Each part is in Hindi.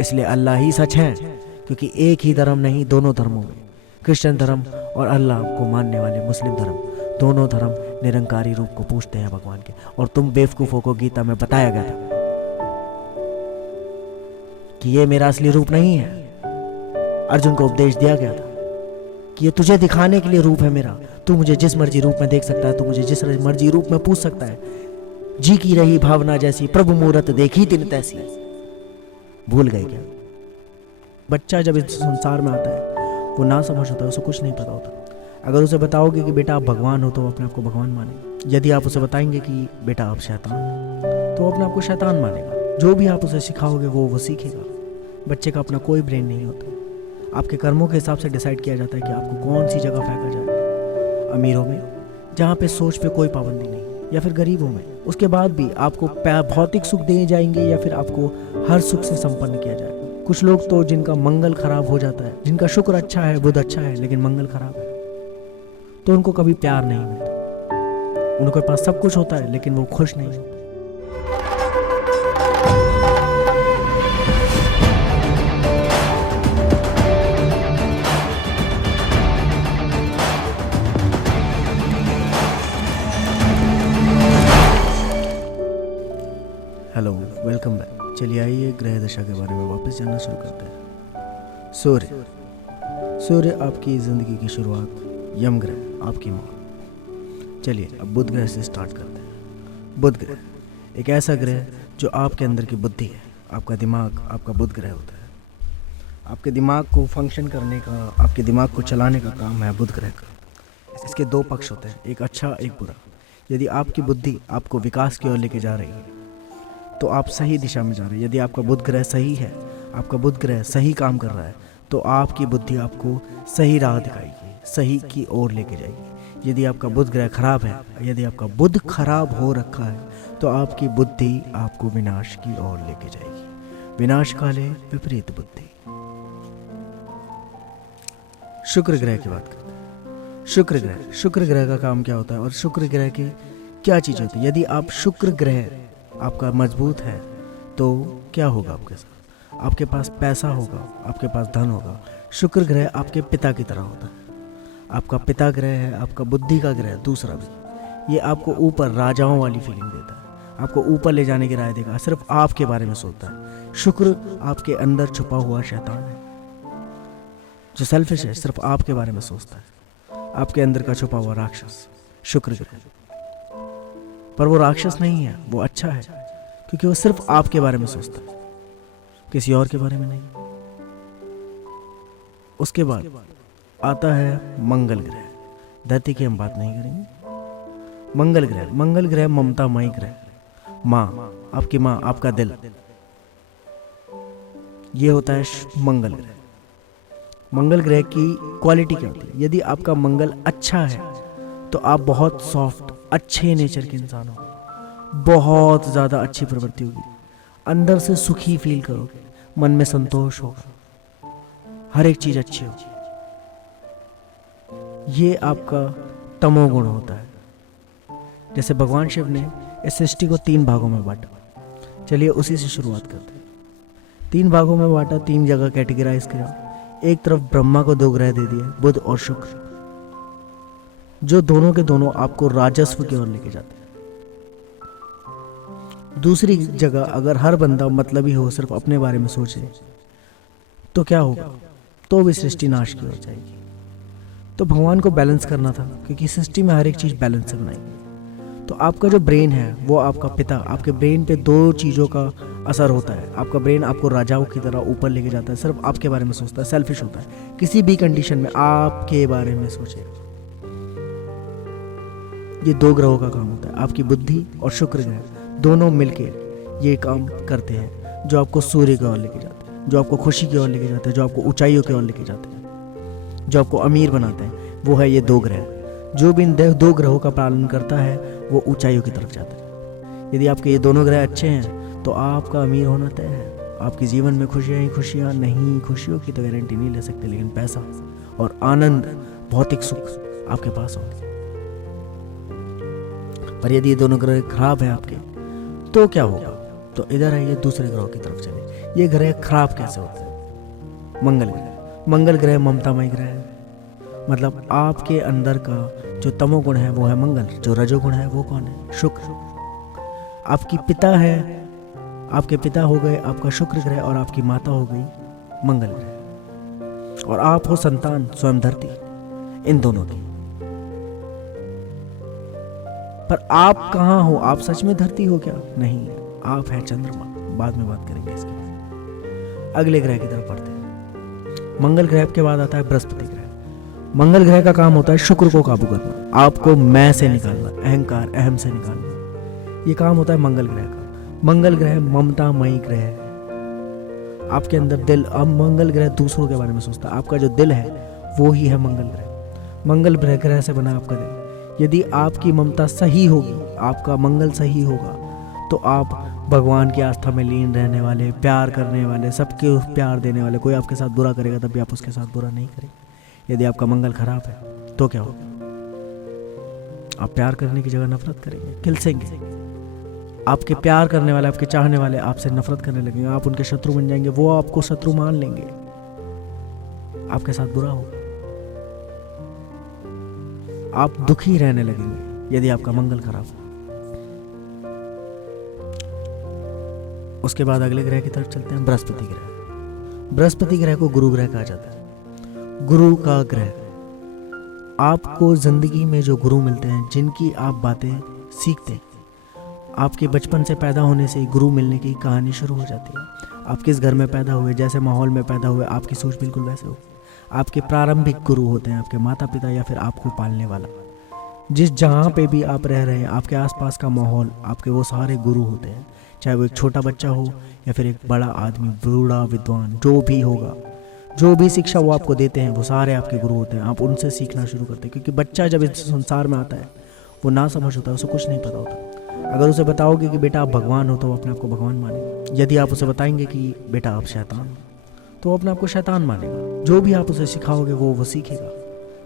इसलिए अल्लाह ही सच है, क्योंकि एक ही धर्म नहीं, दोनों धर्मों में, क्रिश्चियन धर्म और अल्लाह को मानने वाले मुस्लिम धर्म, दोनों धर्म निरंकारी रूप को पूछते हैं भगवान के। और तुम बेवकूफ़ों को गीता में बताया गया था कि ये मेरा असली रूप नहीं है। अर्जुन को उपदेश दिया गया था कि ये तुझे दिखाने के लिए रूप है मेरा, तू मुझे जिस मर्जी रूप में देख सकता है, तू मुझे जिस मर्जी रूप में पूछ सकता है। जी की रही भावना जैसी, प्रभु मूरत देखी तिन तैसी। भूल गए क्या? बच्चा जब इस संसार में आता है वो ना समझ होता है, उसे कुछ नहीं पता होता। अगर उसे बताओगे कि बेटा आप भगवान हो, तो वो अपने आप को भगवान मानेगा। यदि आप उसे बताएंगे कि बेटा आप शैतान हो, तो वो अपने आप को शैतान मानेगा। जो भी आप उसे सिखाओगे वो सीखेगा। बच्चे का अपना कोई ब्रेन नहीं होता। आपके कर्मों के हिसाब से डिसाइड किया जाता है कि आपको कौन सी जगह फेंका जाए। अमीरों में, जहाँ पे सोच पे कोई पाबंदी नहीं, या फिर गरीबों में, उसके बाद भी आपको भौतिक सुख दिए जाएंगे या फिर आपको हर सुख से संपन्न किया जाएगा। कुछ लोग तो जिनका मंगल खराब हो जाता है, जिनका शुक्र अच्छा है, बुध अच्छा है, लेकिन मंगल खराब है, तो उनको कभी प्यार नहीं मिलता। उनके पास सब कुछ होता है लेकिन वो खुश नहीं होते। Hello, welcome back. चलिए आइए ग्रह दशा के बारे में वापस जानना शुरू करते हैं। सूर्य आपकी ज़िंदगी की शुरुआत, यम ग्रह आपकी मौत। चलिए अब बुध ग्रह से स्टार्ट करते हैं। बुध ग्रह एक ऐसा ग्रह जो आपके अंदर की बुद्धि है, आपका दिमाग, आपका बुध ग्रह होता है। आपके दिमाग को फंक्शन करने का, आपके दिमाग को चलाने का काम है बुध ग्रह का। इसके दो पक्ष होते हैं, एक अच्छा एक बुरा। यदि आपकी बुद्धि आपको विकास की ओर लेके जा रही है तो आप सही दिशा में जा रहे हैं। यदि आपका बुध ग्रह सही है, आपका बुध ग्रह सही काम कर रहा है, तो आपकी बुद्धि आपको सही राह दिखाएगी, सही की ओर लेके जाएगी। यदि आपका बुध ग्रह खराब है, यदि आपका बुध खराब हो रखा है, तो आपकी बुद्धि आपको विनाश की ओर लेके जाएगी। विनाश काले विपरीत बुद्धि। शुक्र ग्रह की बात करते हैं। शुक्र ग्रह का काम क्या होता है और शुक्र ग्रह की क्या चीज़ होती है? यदि आप शुक्र ग्रह आपका मजबूत है तो क्या होगा आपके साथ? आपके पास पैसा होगा, आपके पास धन होगा। शुक्र ग्रह आपके पिता की तरह होता है। आपका पिता ग्रह है, आपका बुद्धि का ग्रह दूसरा भी। ये आपको ऊपर राजाओं वाली फीलिंग देता है, आपको ऊपर ले जाने की राय देगा, सिर्फ आपके बारे में सोचता है। शुक्र आपके अंदर छुपा हुआ शैतान है जो सेल्फिश है, सिर्फ आपके बारे में सोचता है। आपके अंदर का छुपा हुआ राक्षस शुक्र ग्रह। पर वो राक्षस नहीं है, वो अच्छा है, क्योंकि वो सिर्फ आपके बारे में सोचता है, किसी और के बारे में नहीं। उसके बाद आता है मंगल ग्रह। धरती की हम बात नहीं करेंगे। मंगल ग्रह ममतामयी ग्रह, माँ, आपकी माँ, आपका दिल, ये होता है मंगल ग्रह। मंगल ग्रह की क्वालिटी क्या होती है? यदि आपका मंगल अच्छा है तो आप बहुत सॉफ्ट, अच्छे नेचर के इंसान हो, बहुत ज़्यादा अच्छी प्रवृत्ति होगी, अंदर से सुखी फील करोगे, मन में संतोष होगा, हर एक चीज़ अच्छी होगी। ये आपका तमोगुण होता है। जैसे भगवान शिव ने इस सृष्टि को 3 भागों में बांटा। चलिए उसी से शुरुआत करते हैं। 3 भागों में बांटा, 3 जगह कैटेगराइज किया। एक तरफ ब्रह्मा को 2 ग्रह दे दिए, बुध और शुक्र, जो दोनों के दोनों आपको राजस्व की ओर लेके जाते हैं। दूसरी जगह अगर हर बंदा मतलबी हो, सिर्फ अपने बारे में सोचे, तो क्या होगा? तो भी सृष्टि नाश की ओर जाएगी। तो भगवान को बैलेंस करना था, क्योंकि सृष्टि में हर एक चीज़ बैलेंस से बनाएगी। तो आपका जो ब्रेन है वो आपका पिता, आपके ब्रेन पे 2 चीज़ों का असर होता है। आपका ब्रेन आपको राजाओं की तरह ऊपर लेके जाता है, सिर्फ आपके बारे में सोचता है, सेल्फिश होता है। किसी भी कंडीशन में आपके बारे में सोचे। ये 2 ग्रहों का काम होता है, आपकी बुद्धि और शुक्र ग्रह दोनों मिलके ये काम करते हैं, जो आपको सूर्य की ओर लेके जाते हैं, जो आपको खुशी की ओर लेके जाते हैं, जो आपको ऊंचाइयों की ओर लेके जाते हैं, जो आपको अमीर बनाते हैं। वो है ये 2 ग्रह। जो भी इन 2 ग्रहों का पालन करता है वो ऊंचाइयों की तरफ जाता है। यदि आपके ये दोनों ग्रह अच्छे हैं तो आपका अमीर होना तय है। आपके जीवन में खुशियाँ ही खुशियाँ नहीं, खुशियों की तो गारंटी नहीं ले सकते, लेकिन पैसा और आनंद, भौतिक सुख आपके पास होंगे। पर यदि ये दोनों ग्रह खराब हैं आपके, तो क्या होगा? तो इधर आइए दूसरे ग्रहों की तरफ चले। ये ग्रह खराब कैसे होते हैं? मंगल ग्रह ममतामय ग्रह है। मतलब आपके अंदर का जो तमोगुण है वो है मंगल, जो रजोगुण है वो कौन है? शुक्र। आपकी पिता है, आपके पिता हो गए आपका शुक्र ग्रह और आपकी माता हो गई मंगल ग्रह, और आप हो संतान स्वयं धरती, इन दोनों की। पर आप कहाँ हो? आप सच में धरती हो क्या? नहीं, आप है चंद्रमा। बाद में बात करेंगे इसके बाद। अगले ग्रह की तरफ बढ़ते हैं। मंगल ग्रह के बाद आता है बृहस्पति ग्रह। मंगल ग्रह का काम होता है शुक्र को काबू करना, आपको मैं से निकालना, अहंकार अहम से निकालना। ये काम होता है मंगल ग्रह का। मंगल ग्रह ममतामयी ग्रह है। आपके अंदर दिल, अब मंगल ग्रह दूसरों के बारे में सोचता है, आपका जो दिल है वो ही है मंगल ग्रह। मंगल ग्रह से बना आपका दिल। यदि आपकी ममता सही होगी, आपका मंगल सही होगा, तो आप भगवान की आस्था में लीन रहने वाले, प्यार करने वाले, सबके प्यार देने वाले। कोई आपके साथ बुरा करेगा तब भी आप उसके साथ बुरा नहीं करेंगे। यदि आपका मंगल खराब है तो क्या होगा? आप प्यार करने की जगह नफरत करेंगे, किलसेंगे। आपके प्यार करने वाले, आपके चाहने वाले आपसे नफरत करने लगेंगे, आप उनके शत्रु बन जाएंगे, वो आपको शत्रु मान लेंगे, आपके साथ बुरा होगा, आप दुखी रहने लगेंगे यदि आपका मंगल खराब हो। उसके बाद अगले ग्रह की तरफ चलते हैं, बृहस्पति ग्रह। बृहस्पति ग्रह को गुरु ग्रह कहा जाता है। गुरु का ग्रह। आपको जिंदगी में जो गुरु मिलते हैं, जिनकी आप बातें सीखते हैं, आपके बचपन से पैदा होने से गुरु मिलने की कहानी शुरू हो जाती है। आप किस घर में पैदा हुए, जैसे माहौल में पैदा हुए, आपकी सोच बिल्कुल वैसे हो। आपके प्रारंभिक गुरु होते हैं आपके माता पिता या फिर आपको पालने वाला। जिस जहाँ पे भी आप रह रहे हैं, आपके आसपास का माहौल, आपके वो सारे गुरु होते हैं। चाहे वो एक छोटा बच्चा हो या फिर एक बड़ा आदमी, बूढ़ा, विद्वान, जो भी होगा, जो भी शिक्षा वो आपको देते हैं, वो सारे आपके गुरु होते हैं। आप उनसे सीखना शुरू करते हैं, क्योंकि बच्चा जब इस संसार में आता है वो ना समझ होता है, उसे कुछ नहीं पता होता। अगर उसे बताओगे कि बेटा आप भगवान हो, तो वो अपने आप को भगवान मानेगा। यदि आप उसे बताएंगे कि बेटा आप शैतान हो, तो वो अपने आप को शैतान मानेगा। जो भी आप उसे सिखाओगे वो सीखेगा।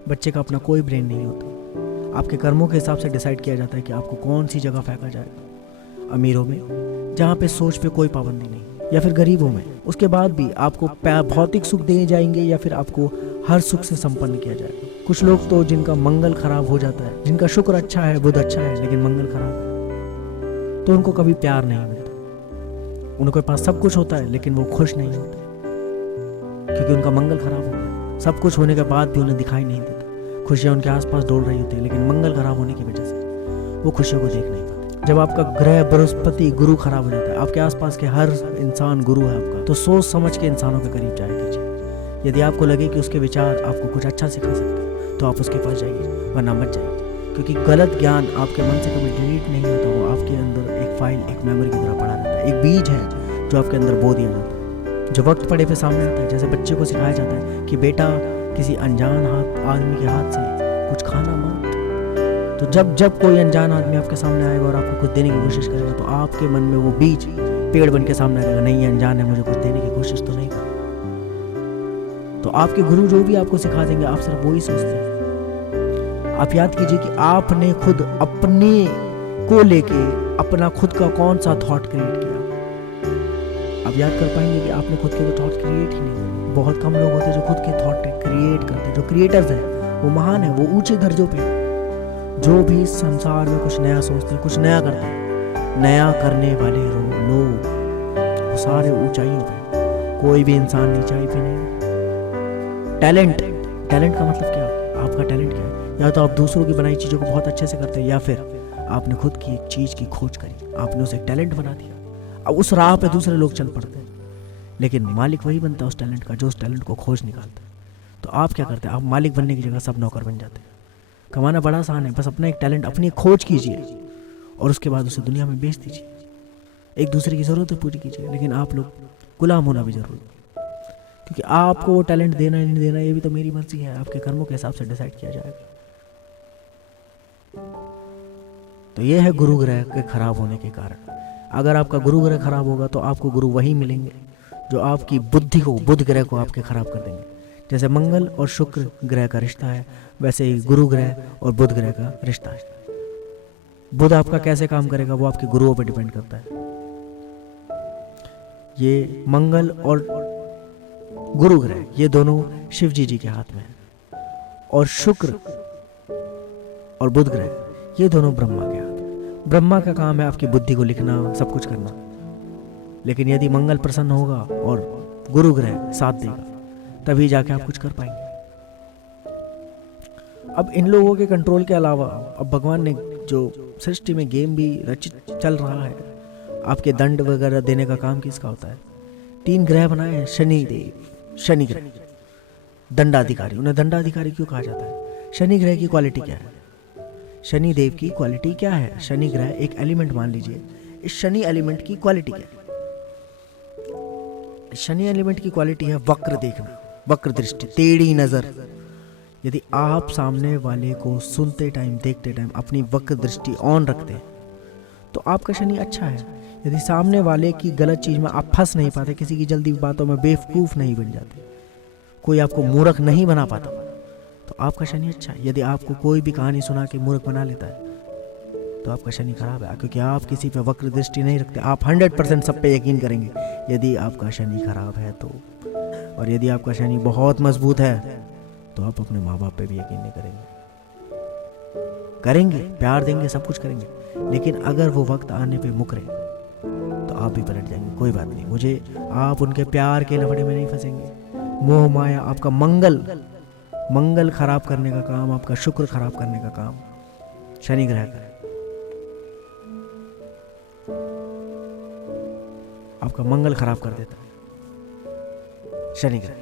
बच्चे का अपना कोई ब्रेन नहीं होता। आपके कर्मों के हिसाब से डिसाइड किया जाता है कि आपको कौन सी जगह फेंका जाएगा। अमीरों में, जहाँ पे सोच पे कोई पाबंदी नहीं, या फिर गरीबों में, उसके बाद भी आपको भौतिक सुख दिए जाएंगे या फिर आपको हर सुख से संपन्न किया जाएगा। कुछ लोग तो जिनका मंगल खराब हो जाता है, जिनका शुक्र अच्छा है, बुध अच्छा है, लेकिन मंगल खराब है, तो उनको कभी प्यार नहीं मिलता। उनके पास सब कुछ होता है लेकिन वो खुश नहीं होते, क्योंकि उनका मंगल खराब हो गया। सब कुछ होने के बाद भी उन्हें दिखाई नहीं देता। खुशियाँ उनके आसपास दौड़ रही होती है, लेकिन मंगल खराब होने की वजह से वो खुशियों को देख नहीं पाते। जब आपका ग्रह बृहस्पति गुरु खराब हो जाता है, आपके आसपास के हर इंसान गुरु है आपका, तो सोच समझ के इंसानों के करीब जाया कीजिए। यदि आपको लगे कि उसके विचार आपको कुछ अच्छा सिखा सकते हैं, तो आप उसके पास जाइए, वरना मत जाइए। क्योंकि गलत ज्ञान आपके मन से कभी डिलीट नहीं होता। वो आपके अंदर एक फाइल, एक मेमोरी की तरह पड़ा रहता है। एक बीज है जो आपके अंदर बो दिया जाता है, जो वक्त पड़े पे सामने आता है। जैसे बच्चे को सिखाया जाता है कि बेटा किसी अनजान आदमी के हाथ से कुछ खाना मत। तो जब कोई अनजान आदमी आपके सामने आएगा और आपको कुछ देने की कोशिश करेगा, तो आपके मन में वो बीज पेड़ बन के सामने आएगा, नहीं ये अनजान है, मुझे कुछ देने की कोशिश तो नहीं कर। तो आपके गुरु जो भी आपको सिखा देंगे, आप सिर्फ वही सोचते हैं। आप याद कीजिए कि आपने खुद अपने को लेके अपना खुद का कौन सा थॉट क्रिएट किया। आप याद कर पाएंगे कि आपने खुद के तो थॉट क्रिएट ही नहीं किए। बहुत कम लोग होते हैं जो खुद के थॉट क्रिएट करते हैं। जो क्रिएटर्स हैं वो महान है, वो ऊंचे दर्जों पे। जो भी संसार में कुछ नया सोचते हैं, कुछ नया करते हैं, नया करने वाले लोग वो सारे ऊंचाइयों पे। कोई भी इंसान नीचाई पे नहीं। टैलेंट का मतलब क्या? आपका टैलेंट क्या है? या तो आप दूसरों की बनाई चीज़ों को बहुत अच्छे से करते हैं, या फिर आपने खुद की एक चीज़ की खोज करी, आपने उसे टैलेंट बना दिया। अब उस राह पे दूसरे लोग चल पड़ते हैं, लेकिन मालिक वही बनता है उस टैलेंट का जो उस टैलेंट को खोज निकालता है। तो आप क्या करते हैं? आप मालिक बनने की जगह सब नौकर बन जाते हैं। कमाना बड़ा आसान है, बस अपना एक टैलेंट, अपनी खोज कीजिए और उसके बाद उसे दुनिया में बेच दीजिए। एक दूसरे की ज़रूरत पूरी कीजिए, लेकिन आप लोग गुलाम होना भी जरूरी है, क्योंकि आपको वो टैलेंट देना है नहीं देना ये भी तो मेरी मर्जी है। आपके कर्मों के हिसाब से डिसाइड किया जाएगा। तो ये है गुरु ग्रह के खराब होने के कारण। अगर आपका गुरु ग्रह खराब होगा तो आपको गुरु वही मिलेंगे जो आपकी बुद्धि को, बुध ग्रह को आपके खराब कर देंगे। जैसे मंगल और शुक्र ग्रह का रिश्ता है, वैसे ही गुरु ग्रह और बुध ग्रह का रिश्ता है। बुध आपका कैसे काम करेगा वो आपके गुरुओं पर डिपेंड करता है। ये मंगल और गुरु ग्रह ये दोनों शिव जी के हाथ में है, और शुक्र और बुध ग्रह ये दोनों ब्रह्मा के हाथ में। ब्रह्मा का काम है आपकी बुद्धि को लिखना, सब कुछ करना, लेकिन यदि मंगल प्रसन्न होगा और गुरु ग्रह साथ देगा तभी जाके आप कुछ कर पाएंगे। अब इन लोगों के कंट्रोल के अलावा अब भगवान ने जो सृष्टि में गेम भी रचित चल रहा है, आपके दंड वगैरह देने का काम किसका होता है? 3 ग्रह बनाए हैं, शनि देव, शनि ग्रह दंडाधिकारी। उन्हें दंडाधिकारी क्यों कहा जाता है? शनि ग्रह की क्वालिटी क्या है? शनि देव की क्वालिटी क्या है? शनि ग्रह एक एलिमेंट मान लीजिए, इस शनि एलिमेंट की क्वालिटी क्या है? शनि एलिमेंट की क्वालिटी है वक्र देखना, वक्र दृष्टि, टेढ़ी नजर। यदि आप सामने वाले को सुनते टाइम, देखते टाइम अपनी वक्र दृष्टि ऑन रखते हैं तो आपका शनि अच्छा है। यदि सामने वाले की गलत चीज में आप फंस नहीं पाते, किसी की जल्दी बातों में बेवकूफ नहीं बन जाते, कोई आपको मूर्ख नहीं बना पाता, तो आपका शनि अच्छा है। यदि आपको कोई भी कहानी सुना के मूर्ख बना लेता है तो आपका शनि खराब है, क्योंकि आप किसी पे वक्र दृष्टि नहीं रखते। आप 100% सब पे यकीन करेंगे यदि आपका शनि खराब है तो। और यदि आपका शनि बहुत मजबूत है तो आप अपने माँ बाप पे भी यकीन नहीं करेंगे, प्यार देंगे, सब कुछ करेंगे, लेकिन अगर वो वक्त आने पे मुकरे तो आप भी पलट जाएंगे। कोई बात नहीं, मुझे आप उनके प्यार के लफड़े में नहीं फंसेंगे। मोह माया आपका मंगल खराब करने का काम, आपका शुक्र खराब करने का काम शनि ग्रह का है। आपका मंगल खराब कर देता है शनि ग्रह।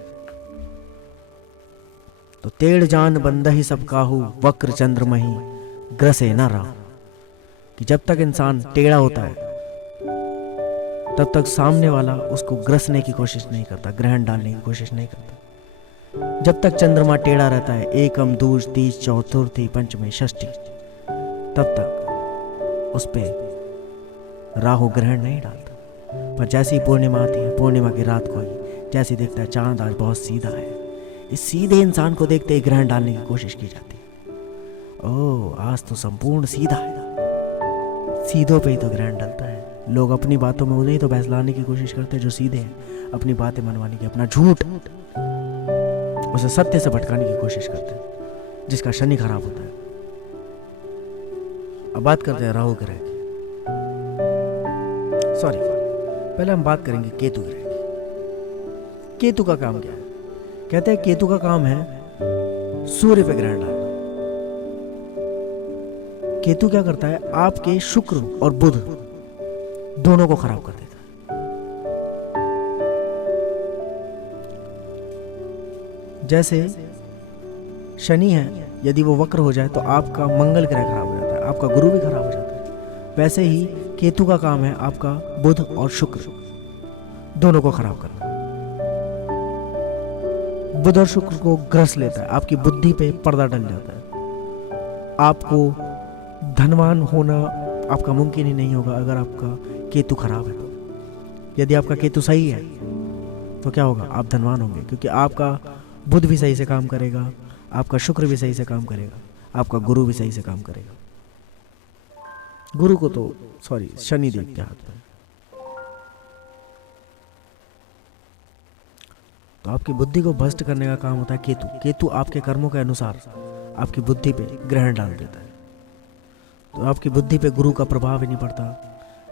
तो तेड़ जान बंदही सब काहू, वक्र चंद्रमही ग्रसे न राहु। कि जब तक इंसान टेढ़ा होता है तब तक सामने वाला उसको ग्रसने की कोशिश नहीं करता, ग्रहण डालने की कोशिश नहीं करता। जब तक चंद्रमा टेढ़ा रहता है, एकम दूज तीज चौथुर्थी पंचमी षष्ठी, तब तक उस पे राहु ग्रहण नहीं डालता। पर जैसी ही पूर्णिमा आती है, पूर्णिमा की रात को ही जैसे देखता है चांद आज बहुत सीधा है, इस सीधे इंसान को देखते ही ग्रहण डालने की कोशिश की जाती है। ओह आज तो संपूर्ण सीधा है, सीधों पे ही तो ग्रहण डलता है। लोग अपनी बातों में उन्हें तो बहलाने की कोशिश करते हैं जो सीधे हैं, अपनी बातें मनवाने की, अपना झूठ उसे सत्य से भटकाने की कोशिश करते हैं, जिसका शनि खराब होता है। अब बात करते हैं राहु ग्रह की, सॉरी पहले हम बात करेंगे केतु ग्रह की। केतु का काम क्या है? कहते हैं केतु का काम है सूर्य पे ग्रहण डालना। केतु क्या करता है? आपके शुक्र और बुध दोनों को खराब कर देता है। जैसे शनि है, यदि वो वक्र हो जाए तो आपका मंगल ग्रह खराब हो जाता है, आपका गुरु भी खराब हो जाता है। वैसे ही केतु का काम है आपका बुध और शुक्र दोनों को खराब करना। बुध और शुक्र को ग्रस लेता है, आपकी बुद्धि पे पर्दा डल जाता है। आपको धनवान होना आपका मुमकिन ही नहीं होगा अगर आपका केतु खराब है। यदि आपका केतु सही है तो क्या होगा? आप धनवान होंगे, क्योंकि आपका बुध भी सही से काम करेगा, आपका शुक्र भी सही से काम करेगा, आपका गुरु भी सही से काम करेगा। गुरु को तो सॉरी शनि देव के हाथ में। तो आपकी बुद्धि को भ्रष्ट करने का काम होता है केतु। केतु आपके कर्मों के अनुसार आपकी बुद्धि पे ग्रहण डाल देता है, तो आपकी बुद्धि पे गुरु का प्रभाव ही नहीं पड़ता,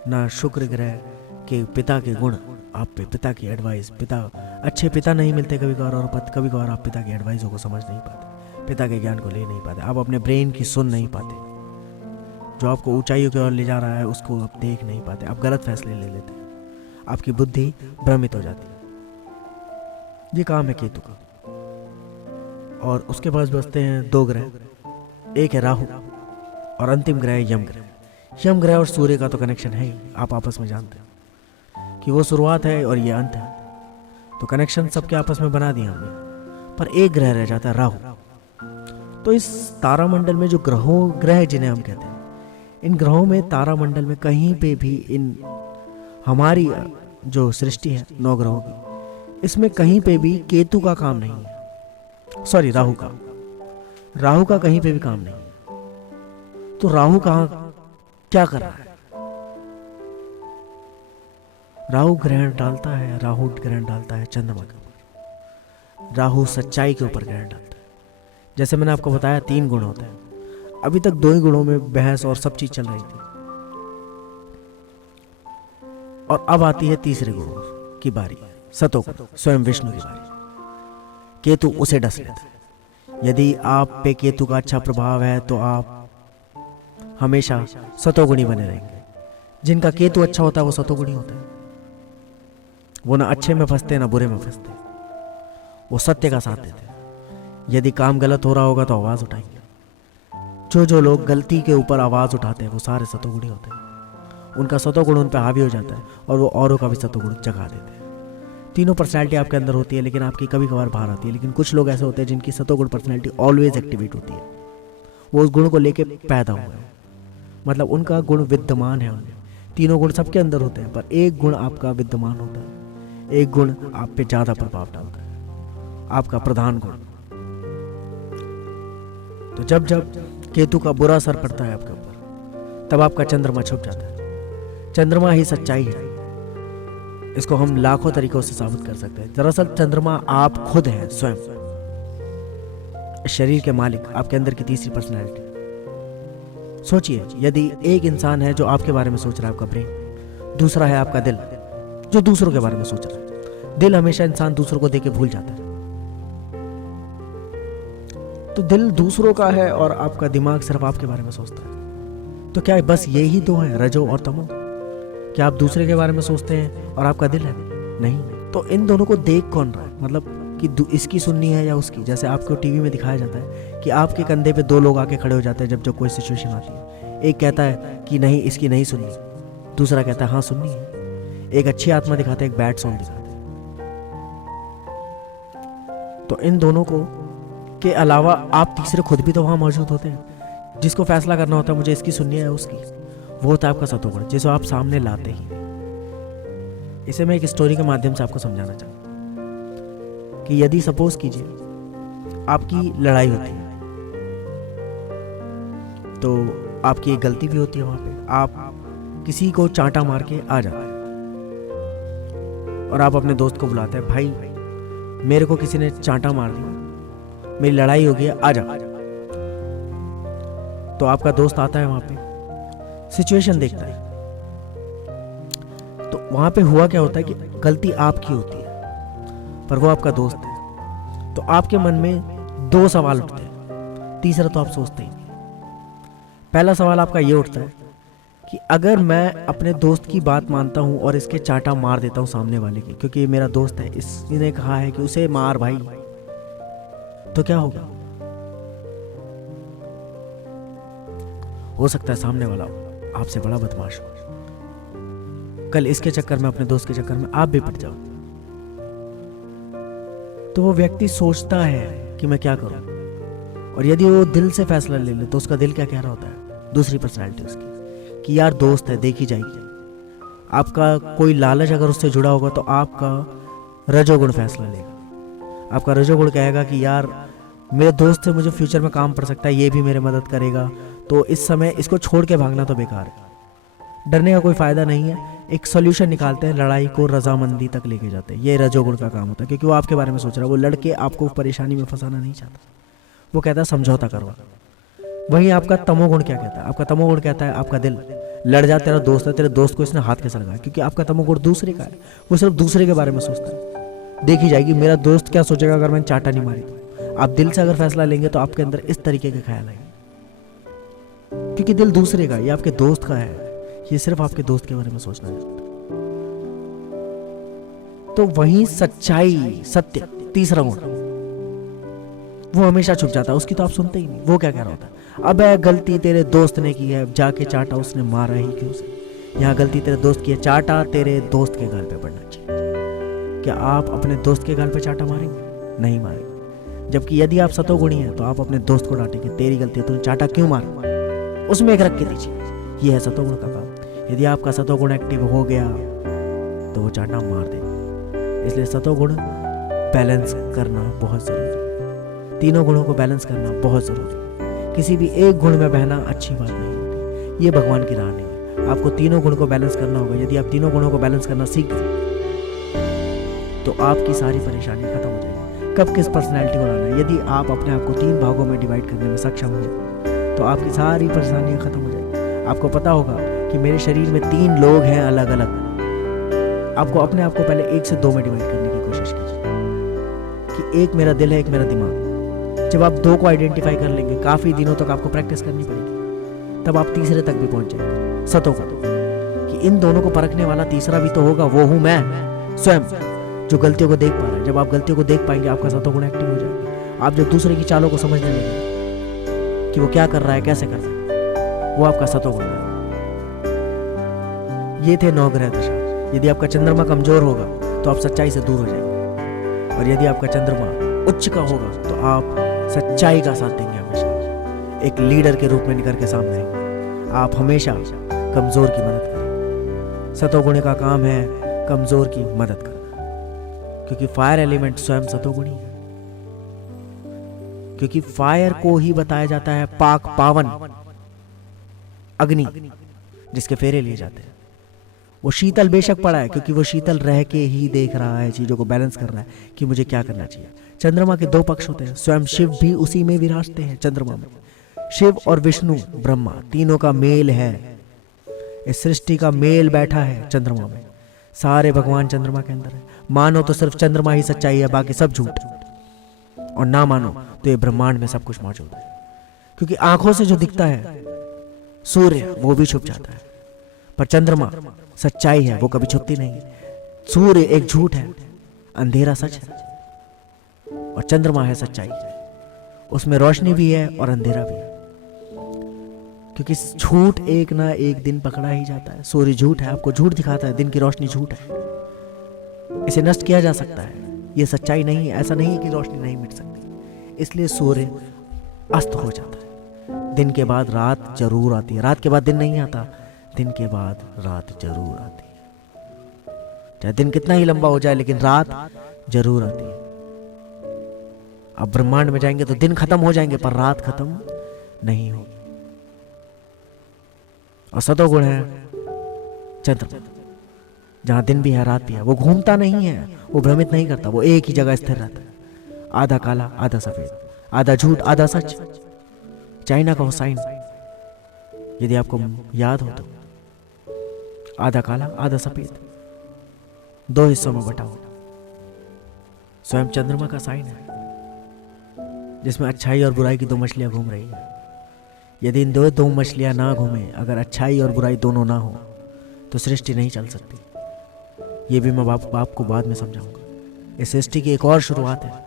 ना शुक्र ग्रह के पिता के गुण आप पे, पिता की एडवाइस, पिता अच्छे पिता नहीं मिलते कभी कभार, और कभी कभार आप पिता की एडवाइसों को समझ नहीं पाते, पिता के ज्ञान को ले नहीं पाते, आप अपने ब्रेन की सुन नहीं पाते, जो आपको ऊंचाइयों की ओर ले जा रहा है उसको आप देख नहीं पाते, आप गलत फैसले ले लेते हैं, आपकी बुद्धि भ्रमित हो जाती है। ये काम है केतु का। और उसके पास बचते हैं 2 ग्रह, एक है राहु और अंतिम ग्रह है यम ग्रह। यम ग्रह और सूर्य का तो कनेक्शन है ही, आप आपस में जानते हैं कि वो शुरुआत है और ये अंत है, तो कनेक्शन सबके आपस में बना दिया हमने। पर एक ग्रह रह जाता है राहु। तो इस तारामंडल में जो ग्रह जिन्हें हम कहते हैं, इन ग्रहों में तारामंडल में कहीं पे भी इन हमारी जो सृष्टि है 9 ग्रहों की, इसमें कहीं पे भी केतु का काम नहीं है, सॉरी राहु का कहीं पे भी काम नहीं है। तो राहु कहां क्या कर रहा है? राहु ग्रहण डालता है, राहु ग्रहण डालता है चंद्रमा के ऊपर। राहु सच्चाई के ऊपर ग्रहण डालता है। जैसे मैंने आपको बताया 3 गुण होते हैं। अभी तक 2 ही गुणों में बहस और सब चीज चल रही थी, और अब आती है तीसरे गुरु की बारी, सतोगुण, स्वयं विष्णु की बारी। केतु उसे डस लेता है। यदि आप पे केतु का अच्छा प्रभाव है तो आप हमेशा सतोगुणी बने रहेंगे। जिनका केतु अच्छा होता है वो सतोगुणी होते हैं। वो ना अच्छे में फंसते ना बुरे में फंसते, वो सत्य का साथ देते हैं। यदि काम गलत हो रहा होगा तो आवाज उठाएंगे। जो लोग गलती के ऊपर आवाज उठाते हैं वो सारे सतोगुणी होते हैं। उनका सतोगुण उन पर हावी हो जाता है और वो औरों का भी सतोगुण जगा देते हैं। तीनों पर्सनैलिटी आपके अंदर होती है, लेकिन आपकी कभी कभार बाहर आती है। लेकिन कुछ लोग ऐसे होते हैं जिनकी सतोगुण पर्सनैलिटी ऑलवेज एक्टिवेट होती है। वो उस गुण को लेके पैदा हुए हैं, मतलब उनका गुण विद्यमान है उनमें। तीनों गुण सबके अंदर होते हैं, पर एक गुण आपका विद्यमान होता है। एक गुण आप पे ज्यादा प्रभाव डालता है, आपका प्रधान गुण। तो जब जब केतु का बुरा असर पड़ता है आपके ऊपर, तब आपका चंद्रमा छुप जाता है। चंद्रमा ही सच्चाई है। इसको हम लाखों तरीकों से साबित कर सकते हैं। दरअसल चंद्रमा आप खुद हैं, स्वयं शरीर के मालिक, आपके अंदर की तीसरी पर्सनैलिटी। सोचिए, यदि एक इंसान है जो आपके बारे में सोच रहा है, आपका ब्रेन, दूसरा है आपका दिल जो दूसरों के बारे में सोच रहा है। दिल हमेशा इंसान दूसरों को देके भूल जाता है। तो दिल दूसरों का है और आपका दिमाग सिर्फ आपके बारे में सोचता है। तो क्या बस यही दो है, रजो और तमो? क्या आप दूसरे के बारे में सोचते हैं और आपका दिल है? नहीं। तो इन दोनों को देख कौन रहा है, मतलब कि इसकी सुननी है या उसकी? जैसे आपको टीवी में दिखाया जाता है कि आपके कंधे पे 2 लोग आके खड़े हो जाते हैं जब कोई सिचुएशन आती है। एक कहता है कि नहीं, इसकी नहीं सुननी, दूसरा कहता है हाँ सुननी है। एक अच्छी आत्मा दिखाते हैं, एक बैड सॉन्ग दिखाते हैं। तो इन दोनों को के अलावा आप तीसरे खुद भी तो वहां मौजूद होते हैं। जिसको फैसला करना होता है मुझे इसकी सुननी है उसकी, वो होता है आपका सतोगुण, जिसे आप सामने लाते ही नहीं। इसे मैं एक स्टोरी के माध्यम से आपको समझाना चाहता हूं कि यदि सपोज कीजिए आपकी लड़ाई होती है, तो आपकी एक गलती भी होती है। वहां पे आप किसी को चांटा मार के आ जाते हैं और आप अपने दोस्त को बुलाते हैं, भाई मेरे को किसी ने चांटा मार दिया, मेरी लड़ाई हो गई है, आ जा। तो आपका दोस्त आता है वहां पे, सिचुएशन देखता है। तो वहां पे हुआ क्या होता है कि गलती आपकी होती है, पर वो आपका दोस्त है। तो आपके मन में 2 सवाल उठते हैं, तीसरा तो आप सोचते ही नहीं। पहला सवाल आपका ये उठता है कि अगर मैं अपने दोस्त की बात मानता हूं और इसके चांटा मार देता हूं सामने वाले की, क्योंकि ये मेरा दोस्त है, इसने कहा है कि उसे मार भाई, तो क्या होगा? हो सकता है सामने वाला आपसे बड़ा बदमाश हो। कल इसके चक्कर में, अपने दोस्त के चक्कर में आप भी पिट जाओ। तो वो व्यक्ति सोचता है कि मैं क्या करूं, और यदि वो दिल से फैसला ले ले तो उसका दिल क्या कह रहा होता है, दूसरी पर्सनैलिटी उसकी, कि यार दोस्त है, देखी जाएगी। आपका कोई लालच अगर उससे जुड़ा होगा तो आपका रजोगुण फैसला लेगा। आपका रजोगुण कहेगा कि यार मेरे दोस्त से मुझे फ्यूचर में काम पड़ सकता है, ये भी मेरे मदद करेगा, तो इस समय इसको छोड़ के भागना तो बेकार है, डरने का कोई फायदा नहीं है। एक सोल्यूशन निकालते हैं, लड़ाई को रजामंदी तक लेके जाते हैं। ये रजोगुण का काम होता है, क्योंकि वो आपके बारे में सोच रहा है। वो लड़के आपको परेशानी में फंसाना नहीं चाहता, वो कहता है समझौता करवा। वहीं आपका तमोगुण क्या कहता है? आपका तमोगुण कहता है आपका दिल, लड़ जा, तेरा दोस्त है, तेरे दोस्त को इसने हाथ कैसे लगाया? क्योंकि आपका तमोगुण दूसरे का है, वो सिर्फ दूसरे के बारे में सोचता है। देखी जाएगी मेरा दोस्त क्या सोचेगा अगर मैंने चांटा नहीं मारी तो। आप दिल से अगर फैसला लेंगे तो आपके अंदर इस तरीके के ख्याल आएंगे, क्योंकि दिल दूसरे का, ये आपके दोस्त का है, ये सिर्फ आपके दोस्त के बारे में सोचना चाहता है। तो वहीं सच्चाई, सत्य, तीसरा गुण, वो हमेशा छुप जाता है, उसकी तो आप सुनते ही नहीं। वो क्या कह रहा होता है? अबे गलती तेरे दोस्त ने की है, जाके चाटा उसने मारा ही क्यों से? यहाँ गलती तेरे दोस्त की है, चाटा तेरे दोस्त के गाल पे पड़ना चाहिए। क्या आप अपने दोस्त के गाल पे चाटा मारेंगे? नहीं मारेंगे। जबकि यदि आप सतोगुणी हैं तो आप अपने दोस्त को डांटेंगे, तेरी गलती है, तूने चाटा क्यों मारा, उसमें एक रख के दीजिए। यह है सतोगुण का काम। यदि आपका सतोगुण एक्टिव हो गया तो वो चाटा मार देगा। इसलिए सतोगुण बैलेंस करना बहुत जरूरी है। तीनों गुणों को बैलेंस करना बहुत जरूरी है। किसी भी एक गुण में बहना अच्छी बात नहीं होती, ये भगवान की राह नहीं है। आपको तीनों गुण को बैलेंस करना होगा। यदि आप तीनों गुणों को बैलेंस करना सीख गए तो आपकी सारी परेशानी खत्म हो जाएगी। कब किस पर्सनैलिटी को लाना है, यदि आप अपने आप को 3 भागों में डिवाइड करने में सक्षम हो तो आपकी सारी परेशानियाँ खत्म हो जाएगी। आपको पता होगा कि मेरे शरीर में 3 लोग हैं अलग अलग। आपको अपने आप को पहले 1 से 2 में डिवाइड करने की कोशिश कीजिए कि एक मेरा दिल है, एक मेरा दिमाग। जब आप 2 को आइडेंटिफाई कर लेंगे, काफ़ी दिनों तक आपको प्रैक्टिस करनी पड़ेगी, तब आप तीसरे तक भी पहुंच जाएंगे, सतों को, कि इन दोनों को परखने वाला तीसरा भी तो होगा, वो हूं मैं स्वयं, जो गलतियों को देख पा रहा है। जब आप गलतियों को देख पाएंगे, आपका सतों गुण एक्टिव हो जाएगा। आप जब दूसरे की चालों को समझने लगेंगे कि वो क्या कर रहा है, कैसे कर रहा है, वो आपका सतों गुण है। ये थे 9 ग्रह दशा। यदि आपका चंद्रमा कमजोर होगा तो आप सच्चाई से दूर हो जाएंगे, और यदि आपका चंद्रमा उच्च का होगा तो आप सच्चाई का साथ देंगे। हमेशा एक लीडर के रूप में निकल के सामने आएंगे। आप हमेशा कमजोर की मदद करें। सतोगुणी का काम है कमजोर की मदद करना, क्योंकि फायर एलिमेंट स्वयं सतोगुणी है। क्योंकि फायर को ही बताया जाता है पाक पावन अग्नि, जिसके फेरे लिए जाते हैं। वो शीतल बेशक पड़ा है, क्योंकि वो शीतल रह के ही देख रहा है, चीजों को बैलेंस कर रहा है कि मुझे क्या करना चाहिए। चंद्रमा के 2 पक्ष होते हैं, स्वयं शिव भी उसी में विराजते हैं। चंद्रमा में शिव और विष्णु ब्रह्मा तीनों का मेल है। इस सृष्टि का मेल बैठा है चंद्रमा में। सारे भगवान चंद्रमा के अंदर है। मानो तो सिर्फ चंद्रमा ही सच्चाई है, बाकी सब झूठ, और ना मानो तो ये ब्रह्मांड में सब कुछ मौजूद है। क्योंकि आंखों से जो दिखता है सूर्य, वो भी छुप जाता है, पर चंद्रमा सच्चाई है, वो कभी छुपती नहीं। सूर्य एक झूठ है, अंधेरा सच है, और चंद्रमा है सच्चाई। उसमें रोशनी भी है और अंधेरा भी है, क्योंकि झूठ एक ना एक दिन पकड़ा ही जाता है। सूर्य झूठ है, आपको झूठ दिखाता है, दिन की रोशनी झूठ है। इसे नष्ट किया जा सकता है, ये सच्चाई नहीं है। ऐसा नहीं है कि रोशनी नहीं मिट सकती, इसलिए सूर्य अस्त हो जाता है। दिन के बाद रात जरूर आती है, रात के बाद दिन नहीं आता, दिन के बाद रात जरूर आती है। चाहे दिन कितना ही लंबा हो जाए, लेकिन रात जरूर आती है। अब ब्रह्मांड में जाएंगे तो दिन खत्म हो जाएंगे, पर रात खत्म नहीं होगी। और सतोगुण है चंद्रमा, जहां दिन भी है रात भी है। वो घूमता नहीं है, वो भ्रमित नहीं करता, वो एक ही जगह स्थिर रहता है। आधा काला आधा सफेद, आधा झूठ आधा सच। चाइना का वो साइन, यदि आपको याद हो तो, आधा काला आधा सफेद, 2 हिस्सों में बटा हुआ। स्वयं चंद्रमा का साइन है, जिसमें अच्छाई और बुराई की 2 मछलियां घूम रही हैं। यदि इन 2 मछलियां ना घूमें, अगर अच्छाई और बुराई दोनों ना हो, तो सृष्टि नहीं चल सकती। ये भी मैं आपको बाद में समझाऊंगा। इस सृष्टि की एक और शुरुआत है,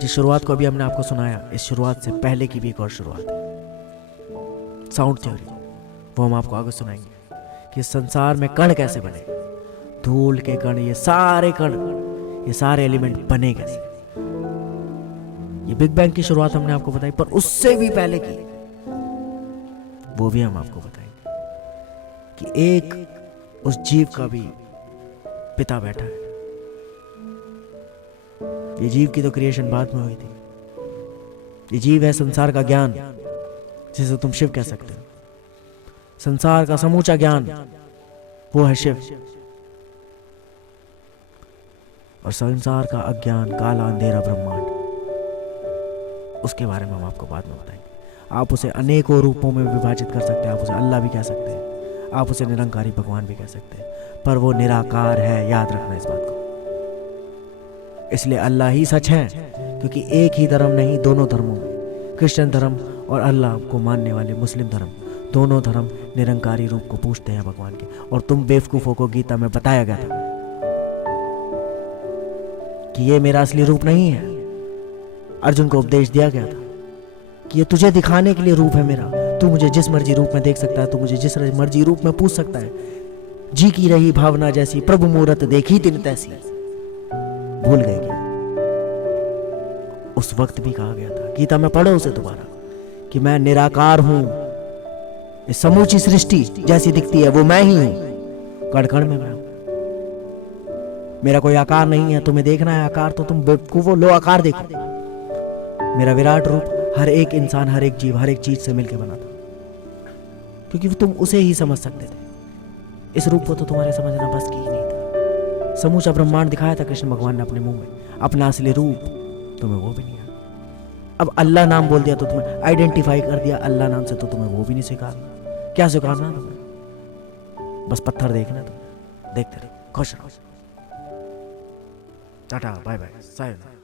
जिस शुरुआत को अभी हमने आपको सुनाया, इस शुरुआत से पहले की भी एक और शुरुआत है, साउंड थ्योरी। वो हम आपको आगे सुनाएंगे कि संसार में कण कैसे बने, धूल के कण, ये सारे कण, ये सारे एलिमेंट बने कैसे। ये बिग बैंग की शुरुआत हमने आपको बताई, पर उससे भी पहले की, वो भी हम आपको बताएंगे कि एक उस जीव का भी पिता बैठा है। ये जीव की तो क्रिएशन बाद में हुई थी। ये जीव है संसार का ज्ञान, जिसे तुम शिव कह सकते हो। संसार का समूचा ज्ञान, वो है शिव। और संसार का अज्ञान, काला अंधेरा ब्रह्मांड, उसके बारे में हम आपको बाद में बताएंगे। आप उसे अनेकों रूपों में विभाजित कर सकते हैं। आप उसे अल्लाह भी कह सकते हैं, आप उसे निरंकारी भगवान भी कह सकते हैं, पर वो निराकार है। याद रखना इस बात को। इसलिए अल्लाह ही सच है, क्योंकि एक ही धर्म नहीं, दोनों धर्मों में, क्रिश्चियन धर्म और अल्लाह को मानने वाले मुस्लिम धर्म, दोनों धर्म निरंकारी रूप को पूछते हैं भगवान के। और तुम बेवकूफों को गीता में बताया गया था कि ये मेरा असली रूप नहीं है। अर्जुन को उपदेश दिया गया था कि ये तुझे दिखाने के लिए रूप है मेरा। तू मुझे जिस मर्जी रूप में देख सकता है, तू मुझे जिस मर्जी रूप में पूछ सकता है। जी की रही भावना जैसी, प्रभु मूरत देखी तिन तैसी। भूल गए क्या? उस वक्त भी कहा गया था, गीता में पढ़ो उसे दोबारा, कि मैं निराकार हूं। इस समूची सृष्टि जैसी दिखती है वो मैं ही हूं, कण कण में मैं हूं। मेरा कोई आकार नहीं है। तुम्हें देखना है आकार, तो तुम बेवकूफो लो आकार देखो। मेरा विराट रूप हर एक इंसान, हर एक जीव, हर एक चीज से मिलकर बना था। क्योंकि तुम उसे ही समझ सकते थे। इस रूप को तो तुम्हारे समझना बस की ही नहीं था। समूचा ब्रह्मांड दिखाया था कृष्ण भगवान ने अपने मुंह में, अपना असली रूप तुम्हें वो भी नहीं आया। अब अल्लाह नाम बोल दिया तो तुम्हें आइडेंटिफाई कर दिया अल्लाह नाम से, तो तुम्हें वो भी नहीं स्वीकारना। क्या स्वीकारना तुम्हें? बस पत्थर देखना, तुम देखते रहो, खुश रहो। Tata bye bye sayonara.